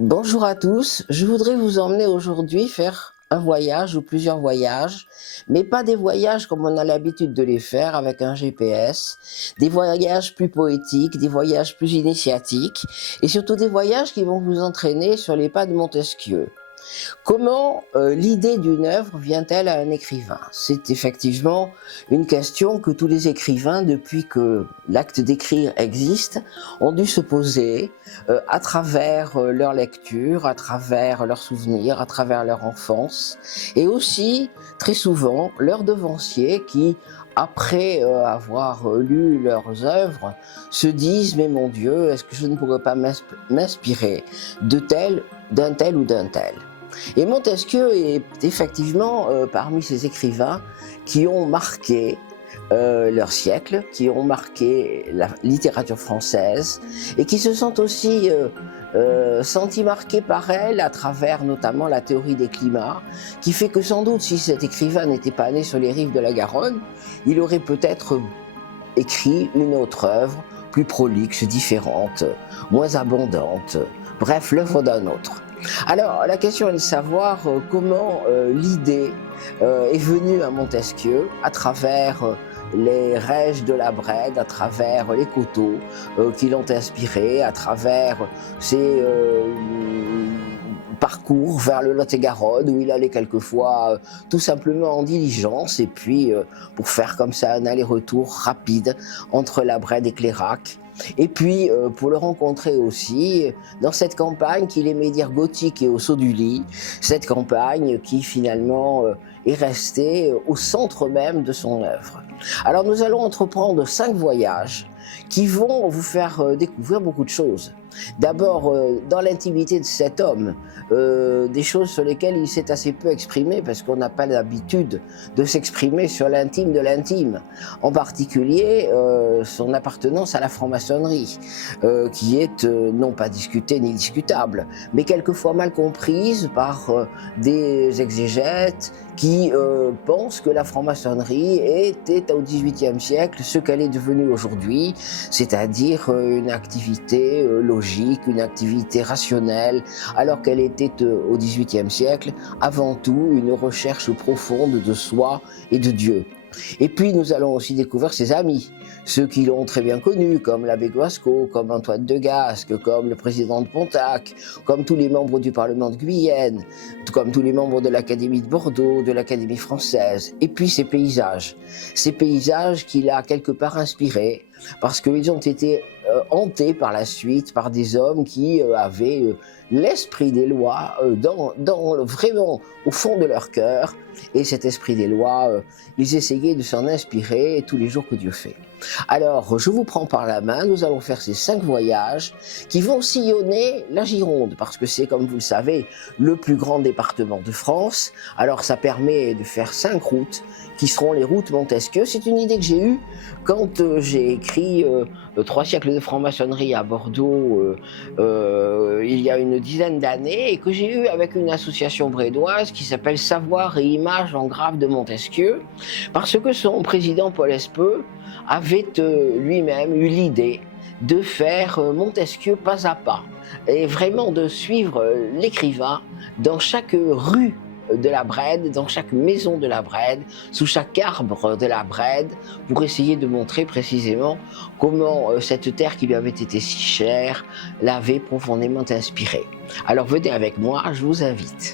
Bonjour à tous, je voudrais vous emmener aujourd'hui faire un voyage ou plusieurs voyages, mais pas des voyages comme on a l'habitude de les faire avec un GPS, des voyages plus poétiques, des voyages plus initiatiques, et surtout des voyages qui vont vous entraîner sur les pas de Montesquieu. Comment l'idée d'une œuvre vient-elle à un écrivain? C'est effectivement une question que tous les écrivains, depuis que l'acte d'écrire existe, ont dû se poser à travers leur lecture, à travers leurs souvenirs, à travers leur enfance, et aussi, très souvent, leurs devanciers qui, après avoir lu leurs œuvres, se disent « Mais mon Dieu, est-ce que je ne pourrais pas m'inspirer d'un tel ou d'un tel ?» Et Montesquieu est effectivement parmi ces écrivains qui ont marqué leur siècle, qui ont marqué la littérature française et qui se sont aussi sentis marqués par elle à travers notamment la théorie des climats, qui fait que sans doute si cet écrivain n'était pas né sur les rives de la Garonne, il aurait peut-être écrit une autre œuvre plus prolixe, différente, moins abondante, bref, l'œuvre d'un autre. Alors, la question est de savoir comment l'idée est venue à Montesquieu à travers les rêges de la Brède, à travers les coteaux qui l'ont inspiré, à travers ses parcours vers le Lot-et-Garonne où il allait quelquefois tout simplement en diligence et puis pour faire comme ça un aller-retour rapide entre la Brède et Clérac. Et puis, pour le rencontrer aussi, dans cette campagne qu'il aimait dire gothique et au saut du lit, cette campagne qui finalement est restée au centre même de son œuvre. Alors nous allons entreprendre 5 voyages qui vont vous faire découvrir beaucoup de choses. D'abord, dans l'intimité de cet homme, des choses sur lesquelles il s'est assez peu exprimé parce qu'on n'a pas l'habitude de s'exprimer sur l'intime de l'intime. En particulier, son appartenance à la franc-maçonnerie, qui est non pas discutée ni discutable, mais quelquefois mal comprise par des exégètes qui pensent que la franc-maçonnerie était au XVIIIe siècle ce qu'elle est devenue aujourd'hui, c'est-à-dire une activité logique, une activité rationnelle, alors qu'elle était au XVIIIe siècle avant tout une recherche profonde de soi et de Dieu. Et puis nous allons aussi découvrir ses amis, ceux qui l'ont très bien connu, comme l'abbé Guasco, comme Antoine de Gasques, comme le président de Pontac, comme tous les membres du Parlement de Guyenne, comme tous les membres de l'Académie de Bordeaux, de l'Académie française, et puis ces paysages qu'il a quelque part inspirés, parce qu'ils ont été hantés par la suite par des hommes qui avaient l'esprit des lois vraiment au fond de leur cœur, et cet esprit des lois, ils essayaient de s'en inspirer tous les jours que Dieu fait. Alors, je vous prends par la main, nous allons faire ces 5 voyages qui vont sillonner la Gironde, parce que c'est, comme vous le savez, le plus grand département de France. Alors, ça permet de faire 5 routes qui seront les routes Montesquieu. C'est une idée que j'ai eue quand j'ai écrit 3 siècles de franc-maçonnerie à Bordeaux il y a une dizaine d'années et que j'ai eu avec une association brédoise qui s'appelle Savoir et Images en grave de Montesquieu, parce que son président Paul Espeux avait lui-même eu l'idée de faire Montesquieu pas à pas et vraiment de suivre l'écrivain dans chaque rue de la Brède, dans chaque maison de la Brède, sous chaque arbre de la Brède, pour essayer de montrer précisément comment cette terre qui lui avait été si chère l'avait profondément inspiré. Alors venez avec moi, je vous invite.